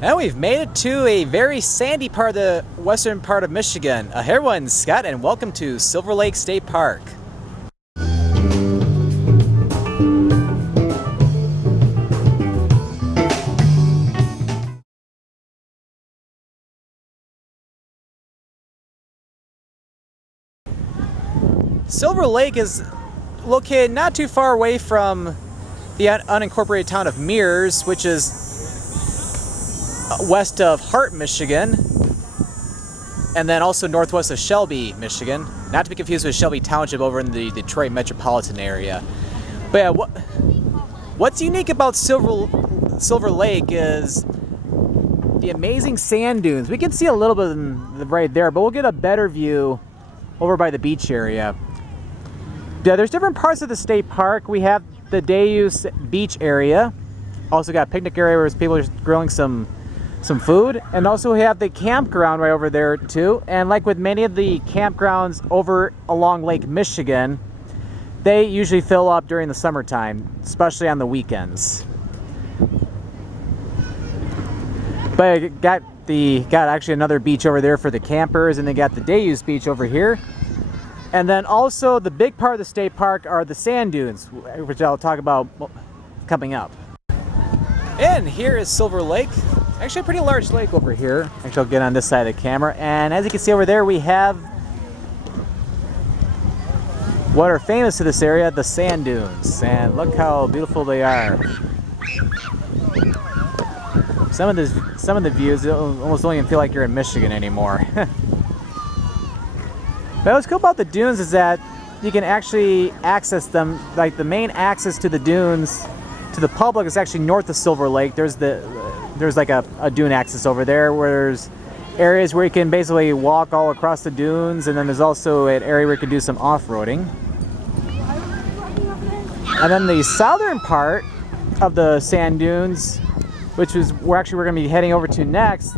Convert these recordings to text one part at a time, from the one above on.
And we've made it to a very sandy part of the western part of Michigan. Hey everyone, Scott, and welcome to Silver Lake State Park. Silver Lake is located not too far away from the unincorporated town of Mears, which is west of Hart, Michigan, and then also northwest of Shelby, Michigan. Not to be confused with Shelby Township over in the Detroit metropolitan area. But yeah, what's unique about Silver Lake is the amazing sand dunes. We can see a little bit of them right there, but we'll get a better view over by the beach area. Yeah, there's different parts of the state park. We have the day-use beach area. Also got a picnic area where people are just grilling some food. And also we have the campground right over there too. And like with many of the campgrounds over along Lake Michigan, they usually fill up during the summertime, especially on the weekends. But got actually another beach over there for the campers, and they got the day-use beach over here. And then also the big part of the state park are the sand dunes, which I'll talk about coming up. And here is Silver Lake. Actually a pretty large lake over here. Actually, I'll get on this side of the camera. And as you can see over there, we have what are famous to this area, the sand dunes. And look how beautiful they are. Some of the views, you almost don't even feel like you're in Michigan anymore. But what's cool about the dunes is that you can actually access them. Like the main access to the dunes to the public is actually north of Silver Lake. There's like a dune access over there where there's areas where you can basically walk all across the dunes, and then there's also an area where you can do some off-roading. And then the southern part of the sand dunes, which is where actually we're going to be heading over to next,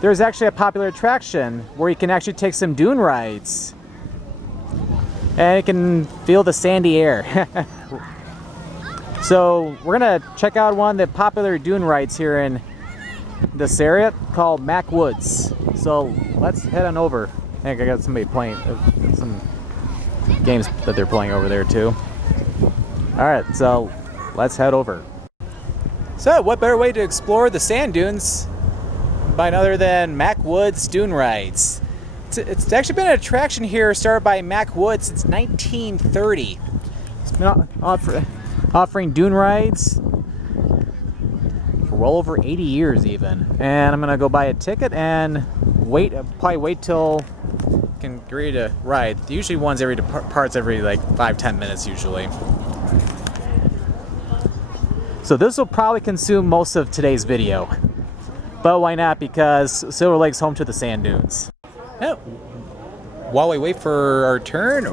there's actually a popular attraction where you can actually take some dune rides. And you can feel the sandy air. So we're going to check out one of the popular dune rides here in this area called Mac Woods. So let's head on over. I think I got somebody playing some games that they're playing over there too. Alright, so let's head over. So what better way to explore the sand dunes by none other than Mac Woods Dune Rides. It's actually been an attraction here started by Mac Woods since 1930. It's been offering dune rides for well over 80 years even. And I'm gonna go buy a ticket and probably wait till I can agree to ride. Usually ones every departs every like 5-10 minutes usually. So this will probably consume most of today's video. But why not? Because Silver Lake's home to the sand dunes. Oh. While we wait for our turn,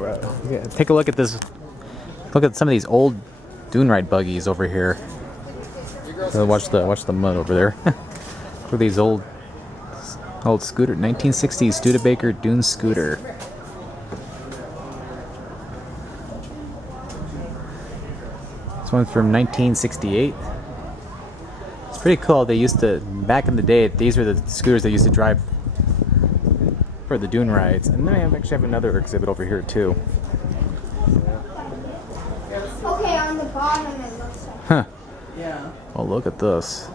take a look at this. Look at some of these old dune ride buggies over here. Watch the mud over there. Look at these old scooter, 1960s Studebaker Dune scooter. This one's from 1968. Pretty cool. They used to, back in the day, these were the scooters they used to drive for the dune rides. And then I actually have another exhibit over here too. Okay, on the bottom it looks like. Huh. Yeah. Oh, look at this.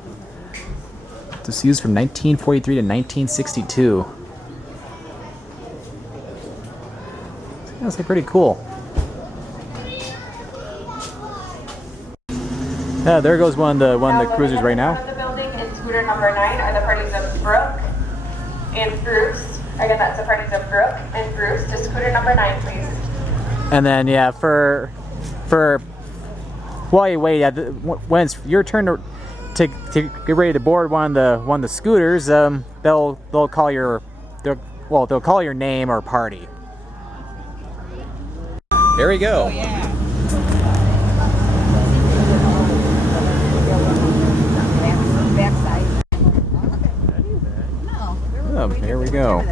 This used from 1943 to 1962. That's pretty cool. Yeah, there goes one of the cruisers right now. The building in scooter number 9 are the parties of Brooke and Bruce. Again, that's the parties of Brooke and Bruce. To scooter number 9, please. And then yeah, for while you wait, when it's your turn to get ready to board one of the scooters, they'll call your name or party. There we go. Oh, yeah. Oh, here we go.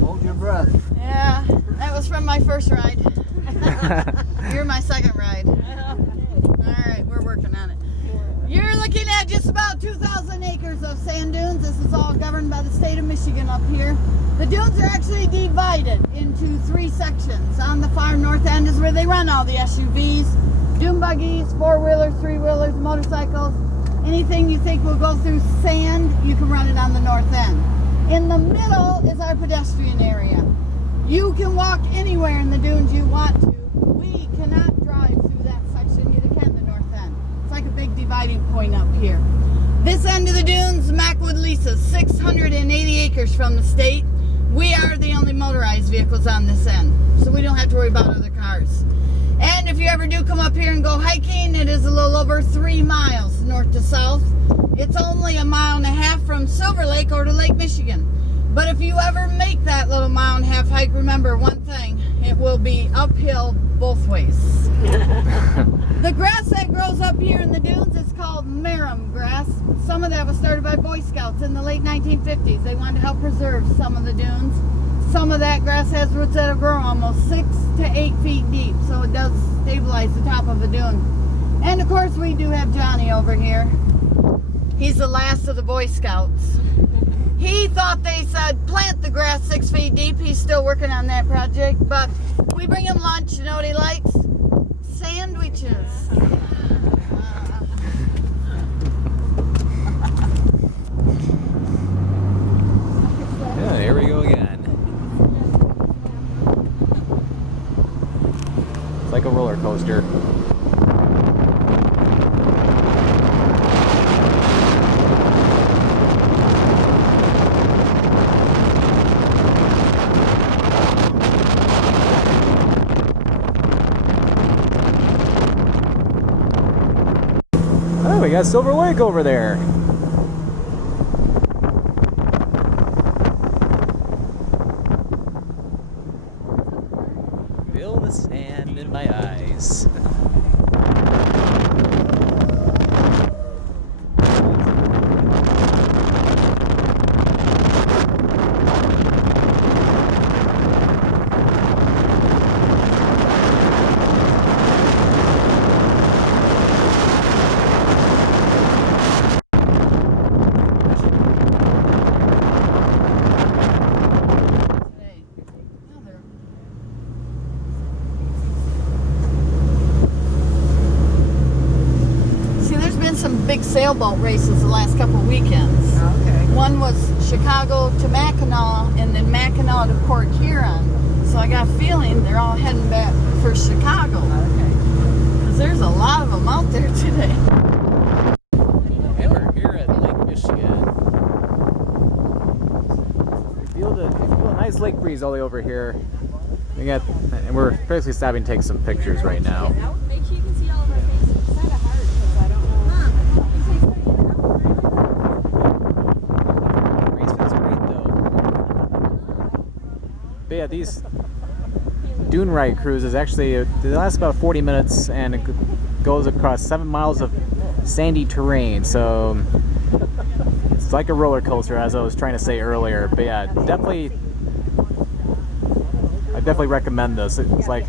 Hold your breath. Yeah, that was from my first ride. You're my second ride. All right, we're working on it. You're looking at just about 2,000 acres of sand dunes. This is all governed by the state of Michigan up here. The dunes are actually divided into 3 sections. On the far north end is where they run all the SUVs, dune buggies, 4-wheelers, 3-wheelers, motorcycles. Anything you think will go through sand, you can run it on the north end. In the middle is our pedestrian area. You can walk anywhere in the dunes you want to. We cannot drive through that section, neither can the north end. It's like a big dividing point up here. This end of the dunes, Macwood leases 680 acres from the state. We are the only motorized vehicles on this end, so we don't have to worry about other cars. And if you ever do come up here and go hiking, it is a little over 3 miles north to south. It's only 1.5 miles from Silver Lake or to Lake Michigan. But if you ever make that little 1.5 mile hike, remember one thing, it will be uphill both ways. The grass that grows up here in the dunes is called Marram Grass. Some of that was started by Boy Scouts in the late 1950s. They wanted to help preserve some of the dunes. Some of that grass has roots that grow almost 6 to 8 feet deep, so it does stabilize the top of the dune. And of course we do have Johnny over here. He's the last of the Boy Scouts. He thought they said plant the grass 6 feet deep. He's still working on that project, but we bring him lunch. You know what he likes? Sandwiches. Yeah, here we go again. It's like a roller coaster. Oh, we got Silver Lake over there. Feel the sand in my eyes. Some big sailboat races the last couple of weekends. Okay. One was Chicago to Mackinac and then Mackinac to Port Huron. So I got a feeling they're all heading back for Chicago. Okay. Because there's a lot of them out there today. And we're here at Lake Michigan. We feel a nice lake breeze all the way over here. And we're basically stopping to take some pictures right now. Make sure you can see all of our faces. It's kind of hard because I don't know. Breeze feels great though. But yeah, these dune ride cruises actually they last about 40 minutes and it goes across 7 miles of sandy terrain. So it's like a roller coaster, as I was trying to say earlier. But yeah, I definitely recommend this. It's like,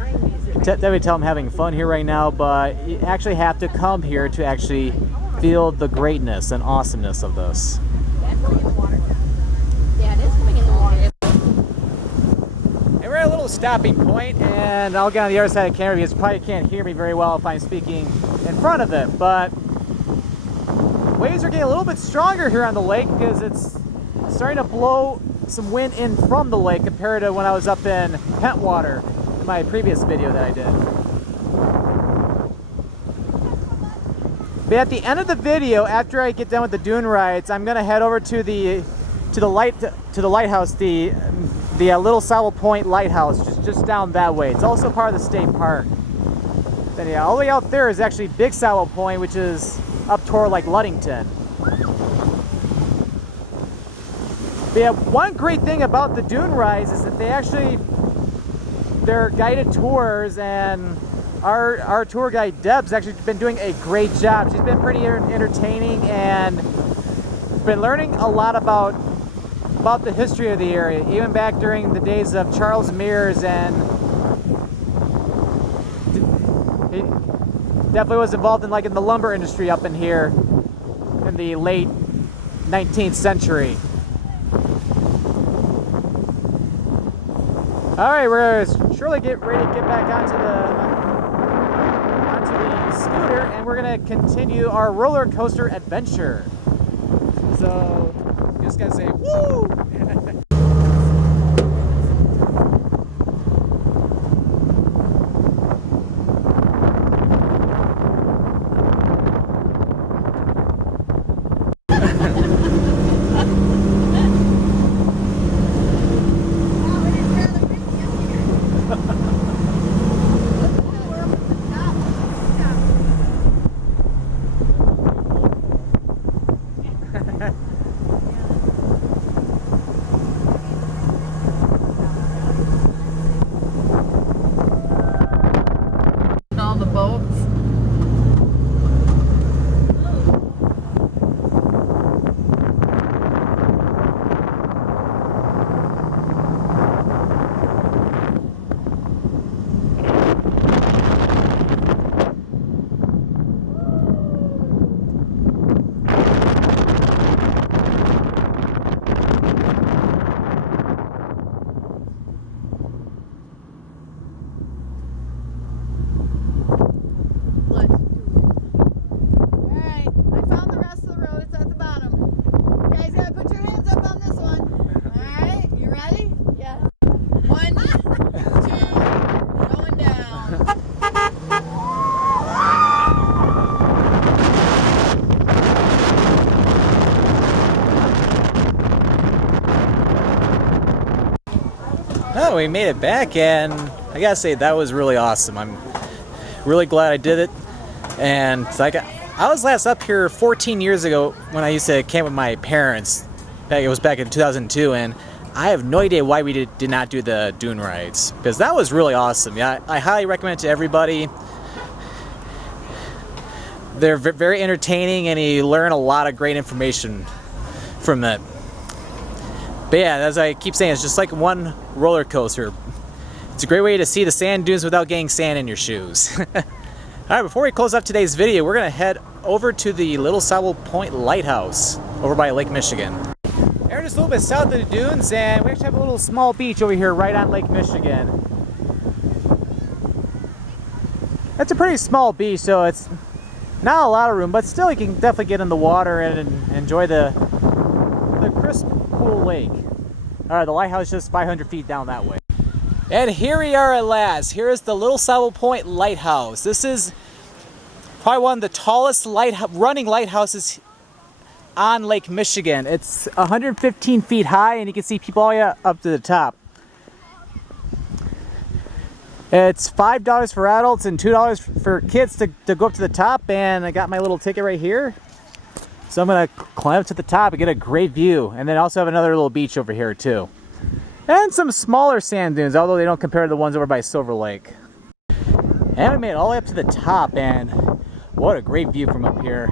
definitely tell I'm having fun here right now, but you actually have to come here to actually feel the greatness and awesomeness of this. Yeah, it is coming in the water. And we're at a little stopping point, and I'll get on the other side of the camera because you probably can't hear me very well if I'm speaking in front of it, but waves are getting a little bit stronger here on the lake because it's starting to blow some wind in from the lake compared to when I was up in Pentwater in my previous video that I did. But at the end of the video, after I get done with the dune rides, I'm gonna head over to the lighthouse, the Little Sable Point Lighthouse, just down that way. It's also part of the state park. Then yeah, all the way out there is actually Big Sable Point, which is up toward like Ludington. But yeah, one great thing about the dune rides is that they're guided tours, and our tour guide Deb's actually been doing a great job. She's been pretty entertaining and been learning a lot about about the history of the area, even back during the days of Charles Mears, and he definitely was involved in in the lumber industry up in here in the late 19th century. All right, we're surely get ready to get back onto the scooter, and we're gonna continue our roller coaster adventure. So, just gotta say, woo! All the boats. Oh, we made it back, and I gotta say that was really awesome. I'm really glad I did it. And I was last up here 14 years ago when I used to camp with my parents. It was back in 2002, and I have no idea why we did not do the dune rides, because that was really awesome. Yeah, I highly recommend it to everybody. They're very entertaining, and you learn a lot of great information from it. But yeah, as I keep saying, it's just like one roller coaster. It's a great way to see the sand dunes without getting sand in your shoes. Alright, before we close up today's video, we're going to head over to the Little Sable Point Lighthouse over by Lake Michigan. And we're just a little bit south of the dunes, and we actually have a little small beach over here right on Lake Michigan. It's a pretty small beach, so it's not a lot of room, but still you can definitely get in the water and enjoy the crisp, cool lake. Alright, the lighthouse is just 500 feet down that way. And here we are at last. Here is the Little Sable Point Lighthouse. This is probably one of the tallest running lighthouses on Lake Michigan. It's 115 feet high, and you can see people all the way up to the top. It's $5 for adults and $2 for kids to go up to the top, and I got my little ticket right here. So I'm going to climb up to the top and get a great view. And then also have another little beach over here too. And some smaller sand dunes, although they don't compare to the ones over by Silver Lake. And we made it all the way up to the top, and what a great view from up here.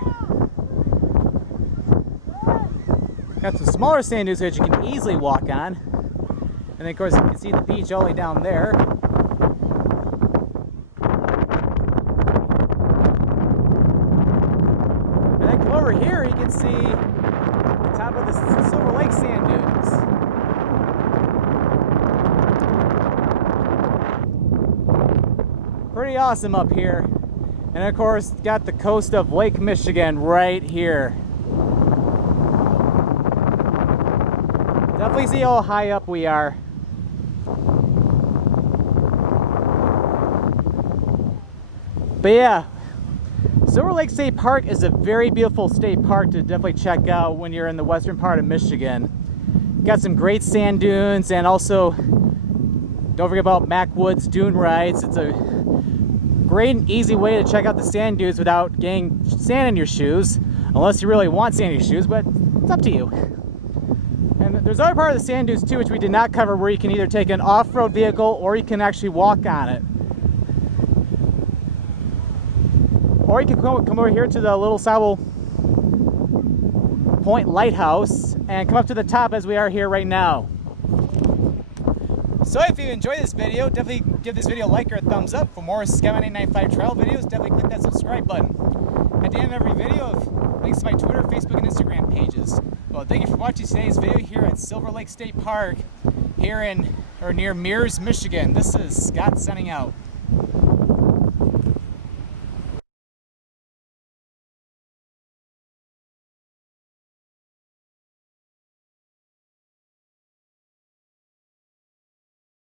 Got some smaller sand dunes which you can easily walk on. And then of course you can see the beach all the way down there. And then come over here, you can see the top of the Silver Lake sand dunes. Pretty awesome up here. And of course, got the coast of Lake Michigan right here. Definitely see how high up we are. But yeah, Silver Lake State Park is a very beautiful state park to definitely check out when you're in the western part of Michigan. Got some great sand dunes, and also don't forget about Mack Woods dune rides. It's a great and easy way to check out the sand dunes without getting sand in your shoes, unless you really want sand in your shoes, but it's up to you. And there's another part of the sand dunes too, which we did not cover, where you can either take an off-road vehicle or you can actually walk on it. Or you can come over here to the Little Sable Point Lighthouse and come up to the top as we are here right now. So if you enjoyed this video, definitely give this video a like or a thumbs up. For more Skyline 895 travel videos, definitely click that subscribe button. At the end of every video, links to my Twitter, Facebook, and Instagram pages. Well, thank you for watching today's video here at Silver Lake State Park here near Mears, Michigan. This is Scott signing out.